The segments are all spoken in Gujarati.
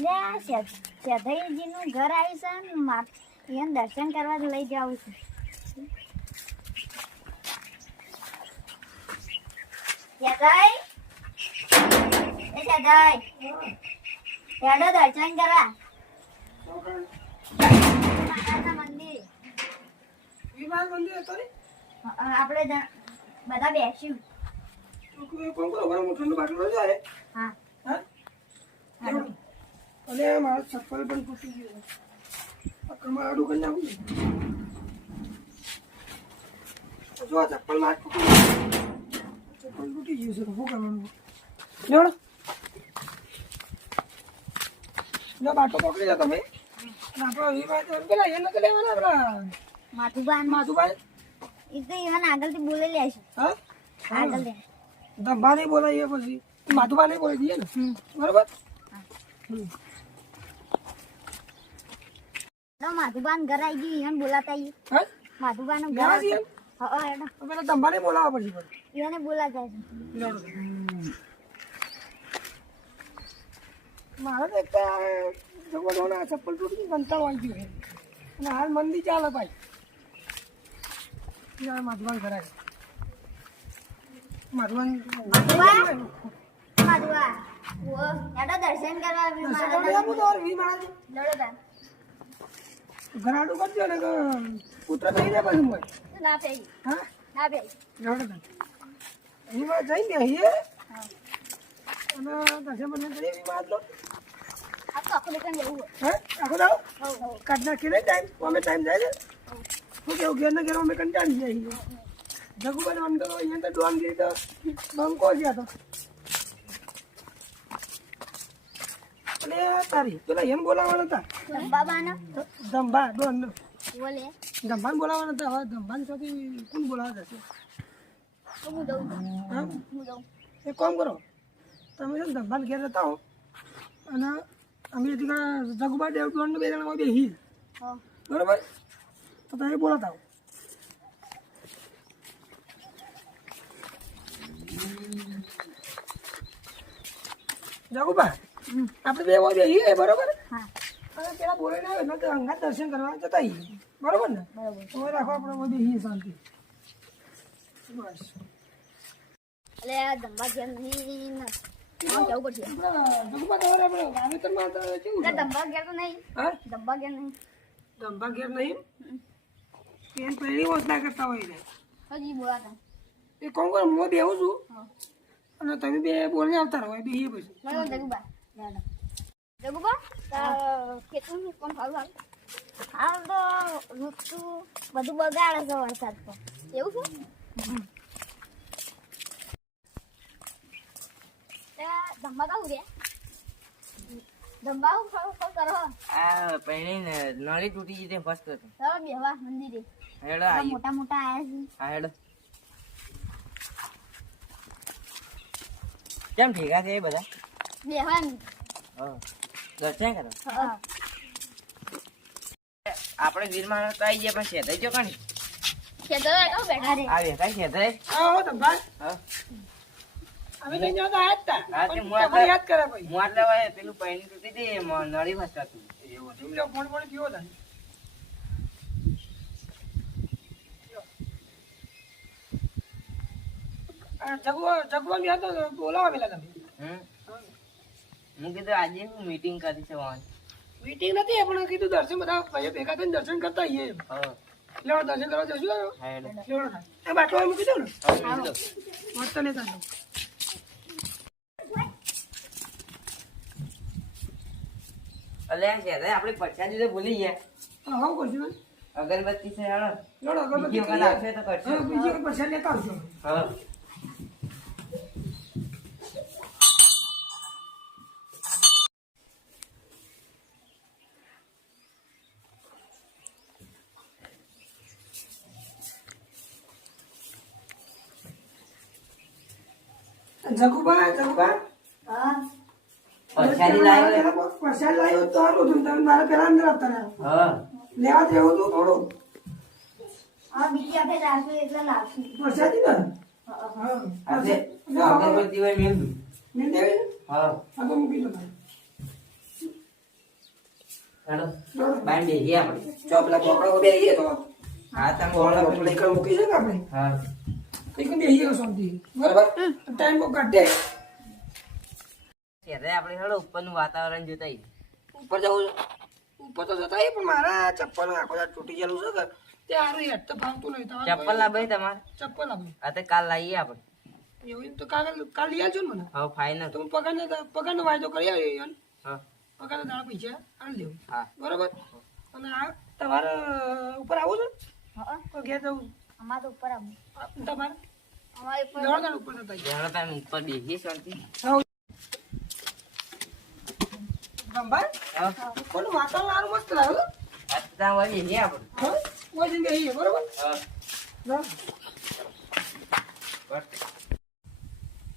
શેઠાઈજીનું ઘર આવ્યું છે ને એને દર્શન કરવા લઈ જાઉં છું. શેઠાઈ, એ શેઠાઈ, હેડો દર્શન કરવા માતાના મંદિર. આપણે બધા બેસ્યું. હા અને મારું ચપ્પલ પણ તૂટી ગયું. કમાડું કરી નાખું જો આ ચપ્પલ માં તૂટી ગયું. ચપ્પલ તૂટી ગયું છે તો શું કરવાનું? લેવડો જો બાટો પકડી જાઓ તમે. પેલા એ નથી લેવાના પેલા માધુબાન એ તો એને આગળથી બોલી લેશે. હા આગળ લે ધંભા નહીં બોલાય પછી માધુબા નહીં બોલી દઈએ ને બરોબર. માધુબાન ઘર આવી ગયું એને બોલાતા હા માધુબાન ઘર ગયા છીએ પેલા ધંભા નહીં બોલાવવા પછી એને બોલાતા છે. મારે તો એક જગવાના ચપ્પલ તૂટી કંટાળો આવી ગયો છે અને હાલ મંદી ચાલે ભાઈ. માધુબાન કરાય માધુબાન દર્શન કરવા ઘરાડું કરજો ને પુત્ર થઈ જાય પછી મોય ના પે હા ના પે એમાં જઈ ગયા અને દર્શન બંને કરીએ એમાં લો. આ તો આખું લેકન જવું હા આખો દાવ કાઢ નાખી નહીં ટાઈમ અમે ટાઈમ જાય છે શું કેવું ઘેર ને ઘેર અમે કંટાળી જઈએ. જગુબાન અંદર અહીંયા તો ડોન ગઈ તો બંકો ગયા તો અને તારી પેલા એમ બોલાવવાના હતા બાબાનો ધંભા ડોન બોલે ધંભાને બોલાવવાના હતા. હવે ધંભાને સાથે કોણ બોલાવવા જશે? તો હું દઉં હા હું દઉં એક કામ કરો તમે છે ને ધંભાને ઘેર જતા હો અને અમે જગુબા દેવ ડોન બે જણા બે હિલ હા બરોબર તો તમે બોલાતા હો. જગુબા આપણે બે વાગે જઈએ બરોબર. હા અને પેલા બોલે ના આવે એટલે અંગાત દર્શન કરવા જતા આવીએ બરોબર ને. બરાબર તો રાખો આપણે બધી શાંતિ બસ. એટલે આ ધંબા જેમ નહીં જવું પડશે. જગુબા તમારે આપણે વાવેતરમાં તો કેવું છે? ધંબા ઘેર તો નહીં હા ધંબા ઘેર નહીં ધંભા ઘેર નહીં પેન પહેલી વોચ ના કરતા હોય ને હજી બોલાતા એ કોણ કરો હું બેહું છું હા અને તમે બે બોલને આવતા રહો બે પછી. લાવો જગુબા જગુબા કેટલું કોણ સારું સારું હાલ તો ઋતુ બધું બગાડે છે વરસાદ તો એવું છે. ધંબા કહું રે ધંબા કરો આ પહેરીને નળી તૂટી ગઈ તે ફર્સ્ટ હતો. ચાલો બેહવા મંદિરે હેડો આઈ મોટા મોટા આયા છે. હા હેડો. કેમ ભેગા છે એ બધા? બેહવાની હા દર્શન કરો. હા આપણે ગીરમાં તો આવી ગયા પણ શેતાઈ જો કણી ખેતર બેઠા રે આ વેકાઈ શેતાઈ. આવો ધંભા હા અમે નહીં જતા આયા જ તા. હા તે પણ હું આટલે તમારે યાદ કરે ભાઈ હું આટલે વાય પેલું પહેરી તૂટી હતી એમાં નળી ફર્સ્ટ હતું. એવું છે. લો ફોન ફોન પીવો તા જગવા બી હતો બોલાવા પેલા તમે. હું કીધું આજે હું મીટિંગ કરી છે વાન. મીટિંગ નથી પણ કીધું દર્શન બધા ભાઈઓ ભેગા થઈને દર્શન કરતા આવીએ. હા લેવડો દર્શન કરવા જશું હા હેડો. લેવડો આ બાટલો મૂકી દો ને હા હેડો. વાત તો નહીં કરતો. અલ્યા શેતાઈ આપણે પ્રસાદી તો ભૂલી ગયા. હા કરશું અગરબત્તી છે હેડો. લેવડો બીજી વખત આવશે તો કરશું. બીજી વખત પછી લેતા આવજો. હા જગુબા હા પ્રસાદી લાવ્યો. પ્રસાદ લાવ્યો તો સારું હતું. તમે મારા પેલા અંદર આવતા રહ્યા. હા લેવા જેવું હતું થોડું હા બીજી આપણે રાખશું એટલે લાવશું. પ્રસાદી ને હા આજે અગરબત્તી હોય મેં મેં દેવી હા આ તો મૂકી દો ભાઈ. હેડો બાય બેહીએ આપણે. જો પેલા બોકડા બેહીએ તો હા તમે બોકડા બોલો. બોકડા એકલા મૂકી છે કે આપણે હા એક બેહીએ શાંતિ બરાબર ટાઈમ બહુ કાઢે ત્યારે આપણે હેડો ઉપરનું વાતાવરણ જોતા આવીએ. ઉપર જવું છે ઉપર તો જતા આવીએ, પણ મારા ચપ્પલ આખો દાડો તૂટી ગયેલું છે કે તે હારું હેઠ તો ફાવતું નહીં. તમારે ચપ્પલ ના ભાઈ તમારે ચપ્પલ આપણે આ તો કાલ લાવીએ આપણે. એવું તો કાલ લઈ આવજો ને મને. હવે ફાઇનલ. તો હું પગારનો વાયદો કરી આવ્યો યાર. હા પગારના દાડા પૈસા આલી લેવું હા બરાબર. અને આ તમારે ઉપર આવું છે હા તો ઘેર જવું અમારે તો ઉપર આવું તમારે અમારે ઉપર દોડ ઉપર જતા આવીએ. જાણો તમે ઉપર બેહીએ શાંતિ. ગંભાર હા ઉપરનું વાતાવરણ સારું મસ્ત લાગે છે. આ તો ત્યાં વળી બેહીએ આપણે. હા કોઈ જઈને બેસીએ બરાબર. હા જા. બસ.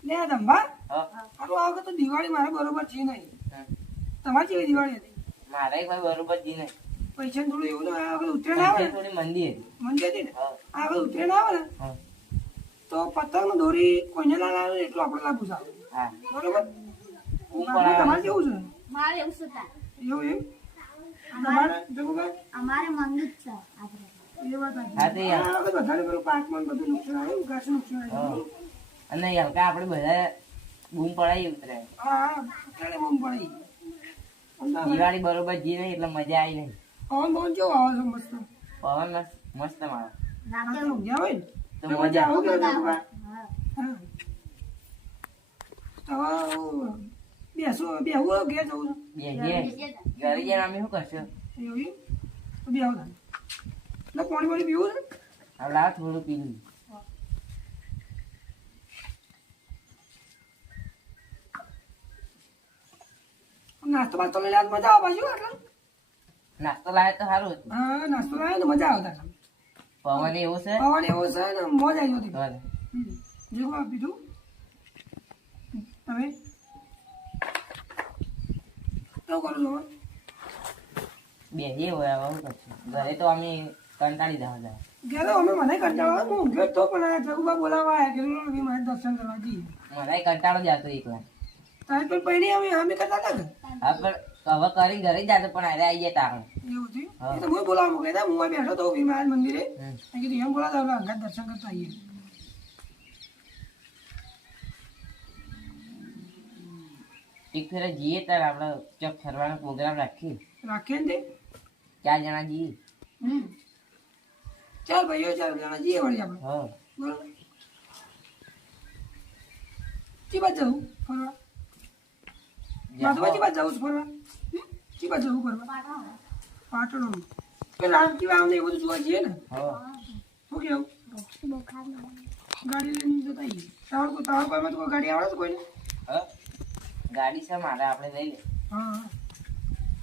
લે ગંભાર હા આનું આ વખતે તો દિવાળી મારે બરોબર છે નહીં. હા. તમારી કેવી દિવાળી હતી? મારે કોઈ બરોબર જી નહીં. પૈસા થોડું એવું ને આ વખતે ઉત્તરાયણ આવે ને થોડી મંદી હતી. મંદી હતી ને હા આ વખતે ઉત્તરાયણ આવે ને હા તો પતંગ દોરી કોઈને ના લાવે એટલું આપણે લાભું સારું હા બરોબર. ઉપર તમારે કેવું છે મારે એવું શું થાય એવું એમ તમારે જગુભાઈ અમારે મંગી જ છે આપણે એ વાત સાચી. હા તે યાર. આ વખતે વધારે પેલું પાકમાં બધું નુકસાન આવ્યું ઘાસનું નુકસાન હા. આવ્યું. અને હલકા આપણે બધા બૂમ પડાવી ઉતરે. હા ત્યારે બહુ પડી. દિવાળી બરોબર જી નહીં એટલે મજા આવી નહીં. પવન બહુ કેવો આવે છે મસ્ત. પવન મસ્ત મસ્ત મારે રાતે રાતે ઊંઘ્યા હોય ને તો મજા આવે કે હા જગુભાઈ? હા. તો બેસવું ઘેર જવું બેહીએ. ઘરે જઈને અમે શું કરશું? છે એવું એમ? તો બે આવો તાને. એટલે પાણી પીવું છે હવે લાવ થોડું પી લઈએ. નાસ્તો બાસ્તો લઈ લાવ મજા આવે પાછું એટલે નાસ્તો લાવે તો સારું હતું. હા નાસ્તો લાવે તો મજા આવે તાને. પવન એવો છે. પવન એવો છે ને મોજ આવી જતી. ચાલે. જેવું આપી દઉં તમે કેવું કરો છો? બેહીએ હોય હવે શું કરશું? ઘરે તો અમે કંટાળી જવા જાય. ઘેર તો અમે મને કંટાળો આવે. હું ઊંઘ્યો જ તો પણ આ જગુબા બોલાવવા આવ્યા કે મારે દર્શન કરવા જઈએ. મને કંટાળો જ આવતો એકલા. તારે પણ પહેલી અમે કરતા હતા કે હા પણ હવે કરીને ઘરે જ જાતો પણ અરે આવી જાય તારણ. એવું થયું. હા. એ તો હું બોલાવવા ગયા હતા. હું આ બેઠો તો મહારાજ મંદિરે. હમ. મેં કીધું એમ બોલાવતા આપણે અંગાત દર્શન કરતા આવીએ. એક ફેરે જઈએ ત્યારે આપણે ચોક ફરવાનો પ્રોગ્રામ રાખીએ. રાખીએ ને તે. 4 જણા જઈએ. ચાલ ભાઈઓ ચાલ જણા જઈએ વળી આપણે હા બરોબર. ચી બાજુ જવું ફરવા? માધવા ચી બાજુ જવું છે ફરવા? ચી બાજુ જવું ફરવા? પાટણ. પેલા રામકી વાવ ને એ બધું જોવા જઈએ ને. હા શું કેવું? બહુ ખાલી ગાડી લઈને જતા આવીએ. તમારા કોઈમાં તો કોઈ ગાડી આવડે છે કોઈને? હા ગાડી છે મારે આપણે લઈ લે. હા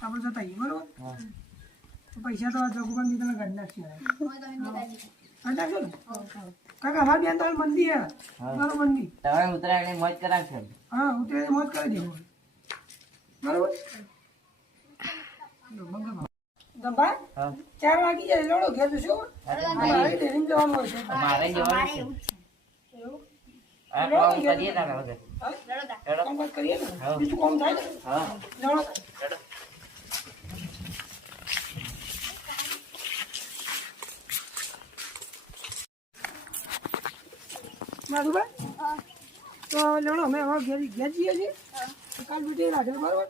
આપણે જતા આવીએ બરોબર. હા તો પૈસા તો જગુભાઈ ની તમે ગાડી નાખી ગાડી નાખશો ને કાકા અમારી બેન તો હાલ મંદી હે હા. બરોબર મંદી. તમે ઉતરાયણ મોજ કરાવશો. હા ઉતરે મોજ કરી દેવું બરોબર. દંભા હા 4 વાગી જાય લોડો ઘેર જશો. મારે ડેરીમાં જવાનું હોય છે. મારે જવાનું અમારે છે. એવું છે એવું? હા કામ કરીએ તારે વગર. હા? રડોદા હેડો. કામ બાદ કરીએ ને હા. બીજું કામ થાય ને હા જાણો. હેડો. માધુભાઈ તો લેવડો અમે હવે ઘેર જઈએ છીએ. તો કાલ મીટિંગ રાખી દે બરોબર.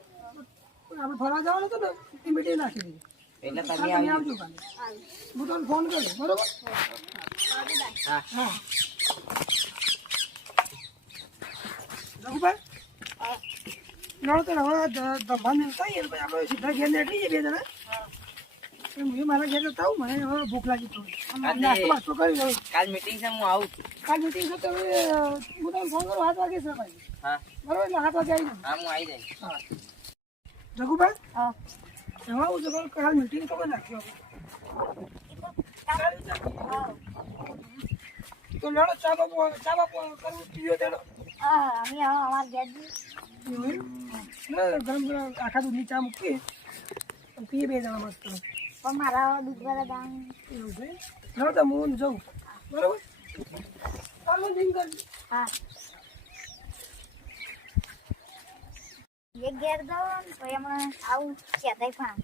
આપણે ફરવા જવાનું હતું ને એ મીટિંગ રાખી દઈએ. એટલે કાલ તમે તમે આવજો. આવજો કાલે. હું તમને ફોન કરું બરોબર. હા હા રઘુભાઈ લેવડો તો હવે ધંધા મિલતા હોય પછી આપણે સીધા ઘેર નીકળી જઈએ 2 જણા. હું મારા ઘેર જતા આવું મને હવે ભૂખ લાગી થોડી. નાસ્તો બાસ્તો કરી લઉં. કાલ મીટિંગ છે હું આવું છું. કાલ મીટિંગ છે તમે હું તમને ફોન કરું 7 વાગે છે ભાઈ હા બરોબર એટલે 7 વાગે આવી જાવ. હા હું આવી જઈશ. હા જગુભાઈ હા એમાં આવું છે પણ કાલ મીટિંગ તો કરી નાખ્યો તો લેડો ચા બાપો કરવું પીવો તેનો હા અમે હવે અમારે ઘેર જઈએ. એવું એમ? ગરમ ગરમ આખા દૂધની ચા મૂકીએ અને પીએ 2 જણા મસ્ત પણ મારા દૂધવાળા દામ એવું છે. લેડો તો હું જઉં બરોબર. કાલનો ડ્રિંક કરજો. હા એક ઘેર જાઉં ને તો એમાં આવું કહેતાય પણ